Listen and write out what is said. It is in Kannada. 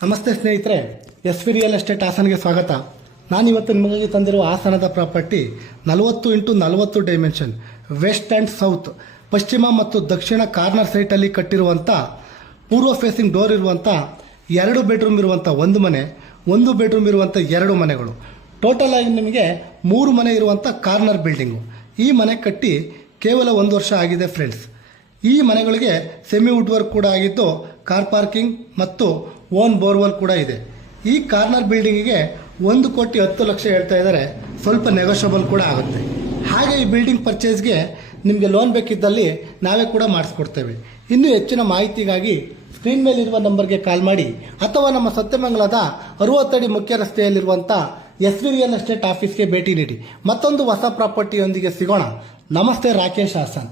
ನಮಸ್ತೆ ಸ್ನೇಹಿತರೆ, ಎಸ್.ವಿ. ರಿಯಲ್ ಎಸ್ಟೇಟ್ ಹಾಸನ್ಗೆ ಸ್ವಾಗತ. ನಾನಿವತ್ತು ನಿಮಗಾಗಿ ತಂದಿರುವ ಹಾಸನದ property 40x40 dimension west and south, ಪಶ್ಚಿಮ ಮತ್ತು ದಕ್ಷಿಣ ಕಾರ್ನರ್ ಸೈಟಲ್ಲಿ ಕಟ್ಟಿರುವಂಥ ಪೂರ್ವ ಫೇಸಿಂಗ್ ಡೋರ್ ಇರುವಂಥ 2 ಬೆಡ್ರೂಮ್ ಇರುವಂಥ ಒಂದು ಮನೆ, 1 ಬೆಡ್ರೂಮ್ ಇರುವಂಥ 2 ಮನೆಗಳು. ಟೋಟಲ್ ಆಗಿ ನಿಮಗೆ 3 ಮನೆ ಇರುವಂಥ ಕಾರ್ನರ್ ಬಿಲ್ಡಿಂಗು. ಈ ಮನೆ ಕಟ್ಟಿ ಕೇವಲ 1 ವರ್ಷ ಆಗಿದೆ ಫ್ರೆಂಡ್ಸ್. ಈ ಮನೆಗಳಿಗೆ ಸೆಮಿ ವುಡ್ ವರ್ಕ್ ಕೂಡ ಆಗಿದ್ದು, ಕಾರ್ ಪಾರ್ಕಿಂಗ್ ಮತ್ತು ಓನ್ ಬೋರ್ವೆಲ್ ಕೂಡ ಇದೆ. ಈ ಕಾರ್ನರ್ ಬಿಲ್ಡಿಂಗಿಗೆ 1,10,00,000 ಹೇಳ್ತಾ ಇದ್ದಾರೆ, ಸ್ವಲ್ಪ ನೆಗೋಷಿಯಬಲ್ ಕೂಡ ಆಗುತ್ತೆ. ಹಾಗೆ ಈ ಬಿಲ್ಡಿಂಗ್ ಪರ್ಚೇಸ್ಗೆ ನಿಮಗೆ ಲೋನ್ ಬೇಕಿದ್ದಲ್ಲಿ ನಾವೇ ಕೂಡ ಮಾಡಿಸ್ಕೊಡ್ತೇವೆ. ಇನ್ನೂ ಹೆಚ್ಚಿನ ಮಾಹಿತಿಗಾಗಿ ಸ್ಕ್ರೀನ್ ಮೇಲಿರುವ ನಂಬರ್ಗೆ ಕಾಲ್ ಮಾಡಿ ಅಥವಾ ನಮ್ಮ ಸತ್ಯಮಂಗಲದ 60 ಅಡಿ ಮುಖ್ಯ ರಸ್ತೆಯಲ್ಲಿರುವಂಥ ಎಸ್.ವಿ. ರಿಯಲ್ ಎಸ್ಟೇಟ್ ಆಫೀಸ್ಗೆ ಭೇಟಿ ನೀಡಿ. ಮತ್ತೊಂದು ಹೊಸ ಪ್ರಾಪರ್ಟಿಯೊಂದಿಗೆ ಸಿಗೋಣ. ನಮಸ್ತೆ, ರಾಕೇಶ್ ಹಾಸನ್.